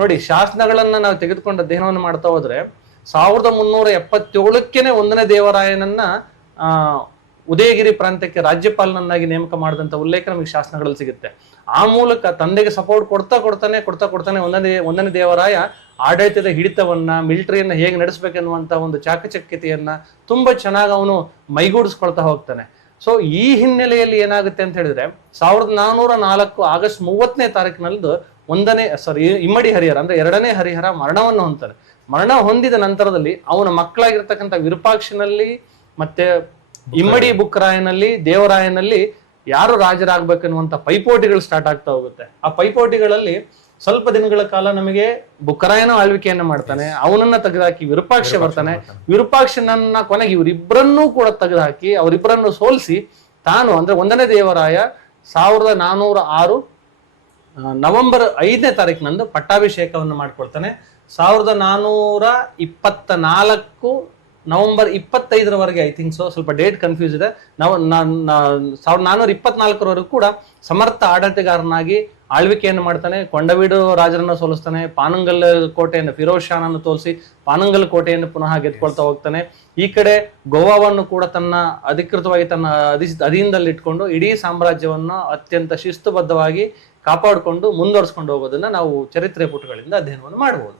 ನೋಡಿ, ಶಾಸನಗಳನ್ನ ನಾವು ತೆಗೆದುಕೊಂಡು ಅಧ್ಯಯನವನ್ನು ಮಾಡ್ತಾ ಹೋದ್ರೆ 1377ಕ್ಕೇನೆ 1ನೇ ದೇವರಾಯನನ್ನ ಉದಯಗಿರಿ ಪ್ರಾಂತ್ಯಕ್ಕೆ ರಾಜ್ಯಪಾಲನನ್ನಾಗಿ ನೇಮಕ ಮಾಡಿದಂತ ಉಲ್ಲೇಖ ನಮಗೆ ಶಾಸನಗಳಲ್ಲಿ ಸಿಗುತ್ತೆ. ಆ ಮೂಲಕ ತಂದೆಗೆ ಸಪೋರ್ಟ್ ಕೊಡ್ತಾನೆ ಒಂದನೇ ದೇವರಾಯ ಆಡಳಿತದ ಹಿಡಿತವನ್ನ, ಮಿಲಿಟರಿಯನ್ನ ಹೇಗೆ ನಡೆಸಬೇಕೆನ್ನುವಂತ ಒಂದು ಚಾಕಚಕ್ಯತೆಯನ್ನ ತುಂಬಾ ಚೆನ್ನಾಗಿ ಅವನು ಮೈಗೂಡಿಸ್ಕೊಳ್ತಾ ಹೋಗ್ತಾನೆ. ಸೊ ಈ ಹಿನ್ನೆಲೆಯಲ್ಲಿ ಏನಾಗುತ್ತೆ ಅಂತ ಹೇಳಿದ್ರೆ 1404 ಆಗಸ್ಟ್ 30ನೇ ತಾರೀಕಿನಲ್ಲೂ ಇಮ್ಮಡಿ ಹರಿಹರ ಅಂದ್ರೆ 2ನೇ ಹರಿಹರ ಮರಣವನ್ನು ಹೊಂದ್ತಾರೆ. ಮರಣ ಹೊಂದಿದ ನಂತರದಲ್ಲಿ ಅವನ ಮಕ್ಕಳಾಗಿರ್ತಕ್ಕಂಥ ವಿರೂಪಾಕ್ಷನಲ್ಲಿ ಮತ್ತೆ ಇಮ್ಮಡಿ ಬುಕ್ಕರಾಯನಲ್ಲಿ ದೇವರಾಯನಲ್ಲಿ ಯಾರು ರಾಜರಾಗ್ಬೇಕನ್ನುವಂತ ಪೈಪೋಟಿಗಳು ಸ್ಟಾರ್ಟ್ ಆಗ್ತಾ ಹೋಗುತ್ತೆ. ಆ ಪೈಪೋಟಿಗಳಲ್ಲಿ ಸ್ವಲ್ಪ ದಿನಗಳ ಕಾಲ ನಮಗೆ ಬುಕ್ಕರಾಯನ ಆಳ್ವಿಕೆಯನ್ನ ಮಾಡ್ತಾನೆ, ಅವನನ್ನ ತೆಗೆದುಹಾಕಿ ವಿರೂಪಾಕ್ಷ ಬರ್ತಾನೆ. ವಿರೂಪಾಕ್ಷನನ್ನ ಕೊನೆಗೆ ಇವರಿಬ್ಬರನ್ನೂ ಕೂಡ ತೆಗೆದುಹಾಕಿ ಅವರಿಬ್ಬರನ್ನು ಸೋಲಿಸಿ ತಾನು ಅಂದ್ರೆ 1ನೇ ದೇವರಾಯ 1406 ನವೆಂಬರ್ 5ನೇ ತಾರೀಕಿನಂದು ಪಟ್ಟಾಭಿಷೇಕವನ್ನು ಮಾಡ್ಕೊಳ್ತಾನೆ. 1424 ನವೆಂಬರ್ 25ರವರೆಗೆ ಐ ಥಿಂಕ್ ಸ್ವಲ್ಪ ಡೇಟ್ ಕನ್ಫ್ಯೂಸ್ ಇದೆ. 1424ರವರೆಗೂ ಕೂಡ ಸಮರ್ಥ ಆಡಳಿತಗಾರನಾಗಿ ಆಳ್ವಿಕೆಯನ್ನು ಮಾಡ್ತಾನೆ. ಕೊಂಡವೀಡು ರಾಜರನ್ನು ಸೋಲಿಸ್ತಾನೆ, ಪಾನಂಗಲ್ ಕೋಟೆಯನ್ನು ಫಿರೋಜ್ ಶಾನನ್ನು ತೋರಿಸಿ ಪಾನಂಗಲ್ ಕೋಟೆಯನ್ನು ಪುನಃ ಗೆದ್ಕೊಳ್ತಾ ಹೋಗ್ತಾನೆ. ಈ ಕಡೆ ಗೋವಾವನ್ನು ಕೂಡ ತನ್ನ ಅಧಿಕೃತವಾಗಿ ತನ್ನ ಅಧೀನದಲ್ಲಿ ಇಟ್ಕೊಂಡು ಇಡೀ ಸಾಮ್ರಾಜ್ಯವನ್ನು ಅತ್ಯಂತ ಶಿಸ್ತುಬದ್ಧವಾಗಿ ಕಾಪಾಡಿಕೊಂಡು ಮುಂದುವರಿಸ್ಕೊಂಡು ಹೋಗೋದನ್ನ ನಾವು ಚರಿತ್ರೆ ಪುಟಗಳಿಂದ ಅಧ್ಯಯನವನ್ನು ಮಾಡಬಹುದು.